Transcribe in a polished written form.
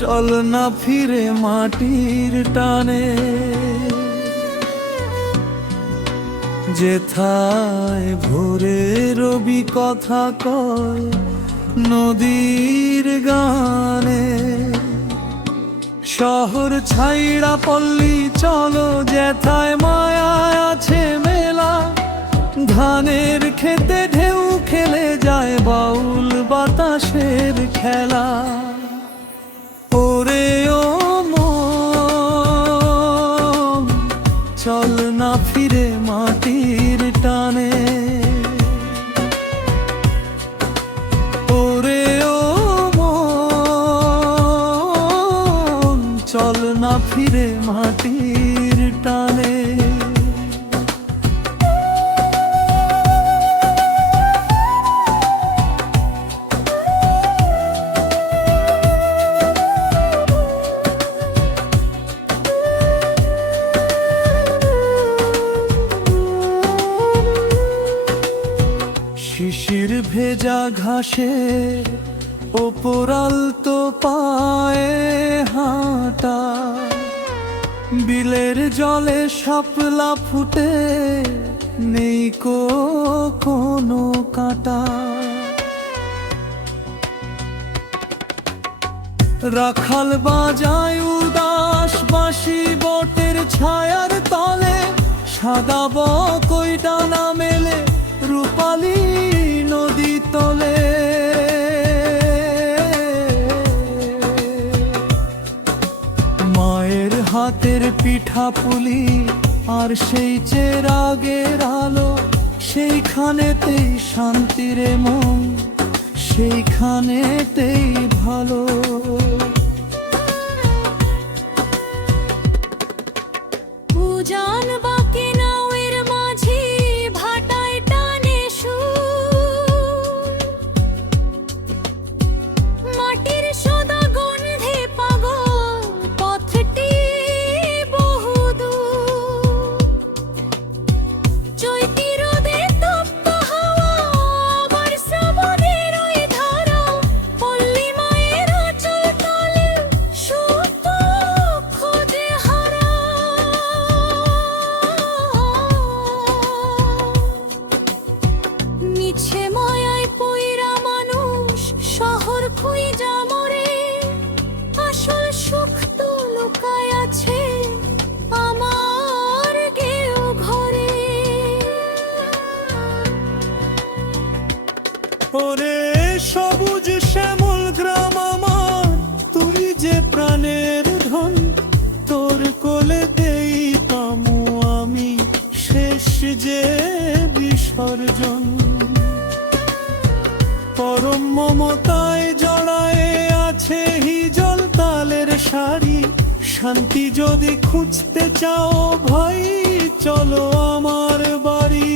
চল না ফিরে মাটির টানে, যেথায় ভোরে রবি কথা কয় নদীর গানে। শহর ছাইড়া পল্লী চলো, যেথায় মায়া আছে মেলা, ধানের খেতে ঢেউ খেলে যায় বাউল বাতাসের খেলা। ওরে ও মন, চল না ফিরে মাটির টানে। ওরে ও মন, চল না ফিরে মাটির টানে। শিশির ভেজা ঘাসে ওপরাল তো পায়ে হাঁটা, বিলের জলে শাপলা ফুটে নেই কোনো কাঁটা। রাখাল বাজায় উদাস বাঁশি বটের ছায়ার তলে, সাদা বকই ডানা মেলে রূপালী নদী তলে। মায়ের হাতের পিঠা পুলি আর সেই চেরাগের আলো, সেইখানেতেই শান্তিরে মন, সেইখানেতেই ভালো। ওরে সবুজ শ্যামল গ্রাম আমার, তুই যে প্রাণের ধন, তোর কোলেতেই পামু আমি শেষ যে বিসর্জন। পরম মমতায় জড়ায়ে আছে হিজল তালের শাড়ি, শান্তি যদি খুঁজতে চাও ভাই চলো আমার বাড়ি।